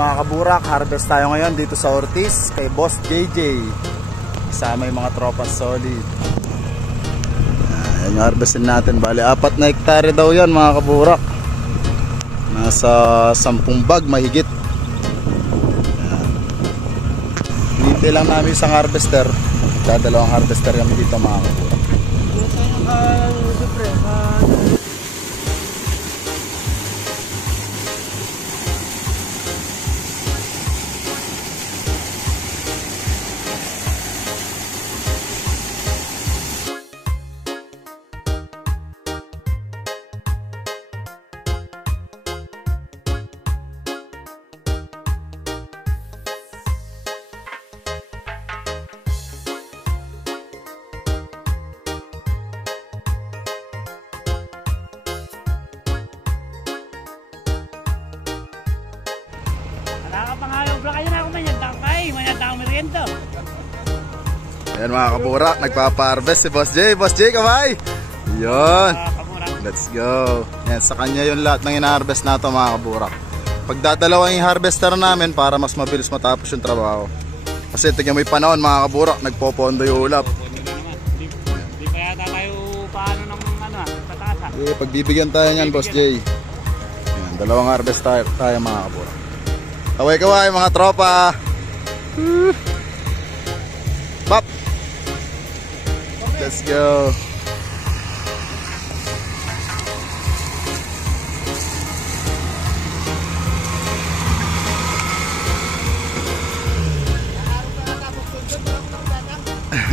Mga kaburak, harvest tayo ngayon dito sa Ortiz kay Boss JJ. Kasama yung mga tropa solid. Ayan yung harvestin natin. Bali 4 na hektare daw yan mga kaburak. Nasa 10 bag mahigit. Hinintay lang namin isang harvester. Dadalawang harvester kami dito mga kaburak. Ayan mga kaburak, nagpapa-harvest si Boss J. Boss J, kamay! Yun! Let's go! Ayan, sa kanya yung lahat ng ina-harvest na ito mga kaburak. Pagdadalawa yung harvester namin para mas mabilis matapos yung trabaho. Kasi tignan mo yung panahon mga kaburak, nagpopondo yung ulap. Hindi pa yata tayo paano ng pataas. Pagbibigyan tayo nyan Boss J. Ayan, dalawang harvest tayo mga kaburak. Kaway-kaway mga tropa! Pop! Let's go!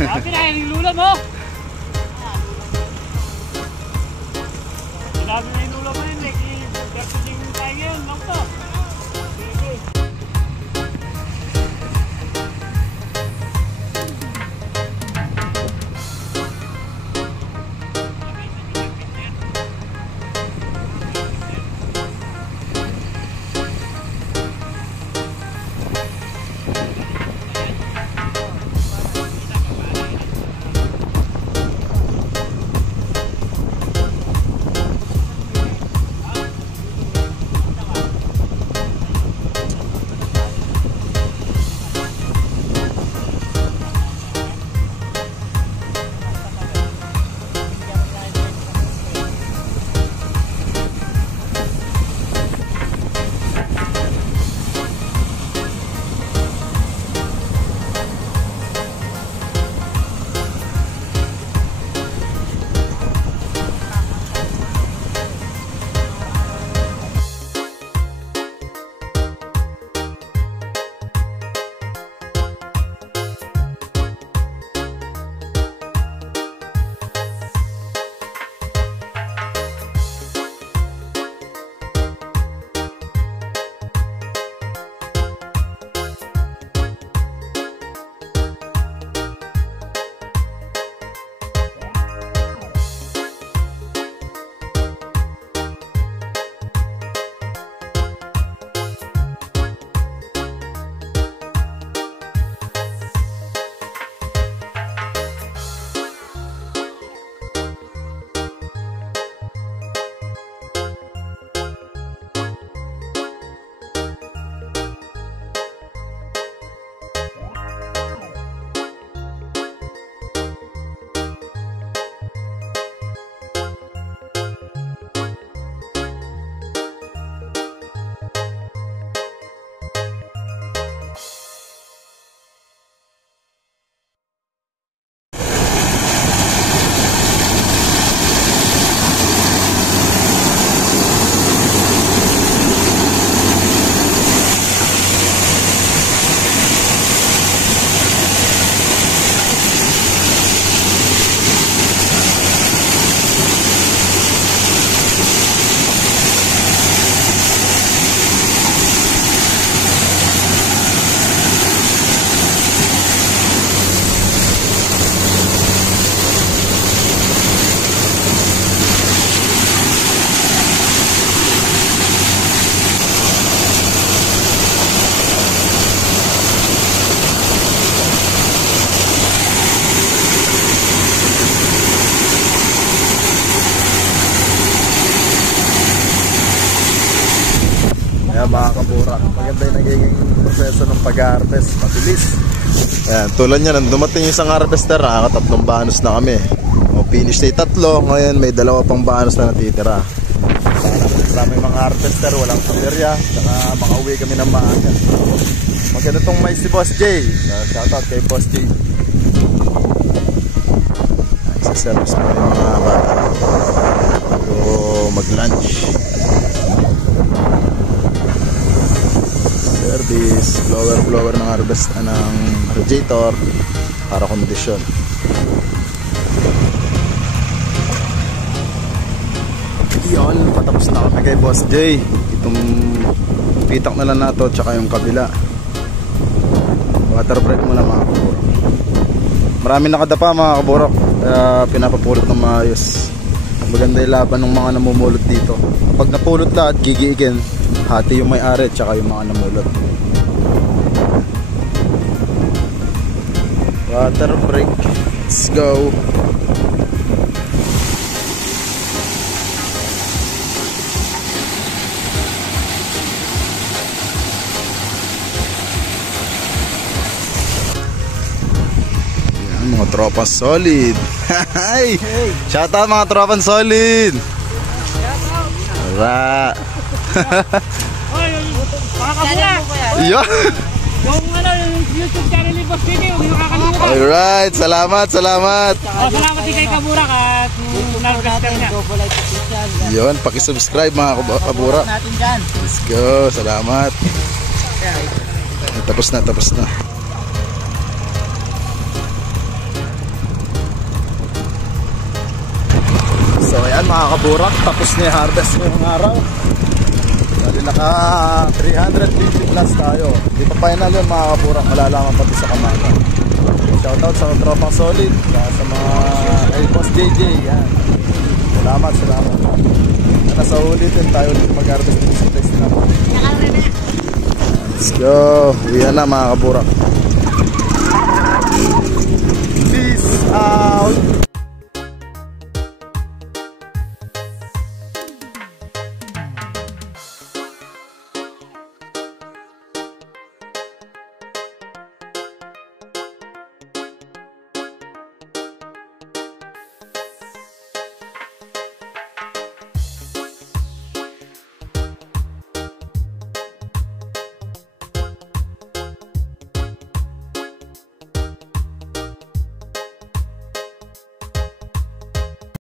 Bakit na yung lula mo? Sinabi na yung lula mo yun, nag-i-gasting tayo yun, lang to. kaburak. Maganda yung nagiging proseso ng pag-harvest. Mabilis. Ayan, tulad niya, nang dumating yung isang harvester, nakakatatlong banos na kami. O, finish na yung tatlo, ngayon may 2 pang banos na natitira. Sana may mga harvester, walang kalerya, saka makauwi kami ng maaga. Maganda itong mais si Boss J. Shoutout kay Boss J. Isa-service mo yung mga bata. So, mag-lunch. Service, blower ng harvest ng radiator para kondisyon. Yun, patapos na kami kay Boss J. Itong pitak na lang nato tsaka yung kabila. Water break muna mga kaburok. Marami nakadapa mga kaburok, kaya pinapapulot ng maayos. Maganda yung laban ng mga namumulot dito. Pag napulot lahat, gigiigin. Hati yung may-ari tsaka yung mga namulot. Water break. Let's go. Yan, mga tropa solid. Hi! Shout out mga tropa solid. Wala. Oy, mga kaburak! Yo. Yung yung YouTube channel ni Boss J, huwag nakakalimutan. Alright, salamat. Salamat din kay Kaburak at harvester niya. Yun, pakisubscribe mga kaburak. Let's go, salamat. Tapos na. So ayan mga kaburak, tapos na yung harvest ngayong araw. Dali naka 350 plus tayo. Di pa final yun mga kaburak, malalaman pati sa kamaga. Shoutout sa tropang solid, sa mga Boss JJ. Yan. Salamat. Nasa ulitin tayo ulit mag-harvest ng place na. Let's go. Uwihan na mga kaburak. Peace out.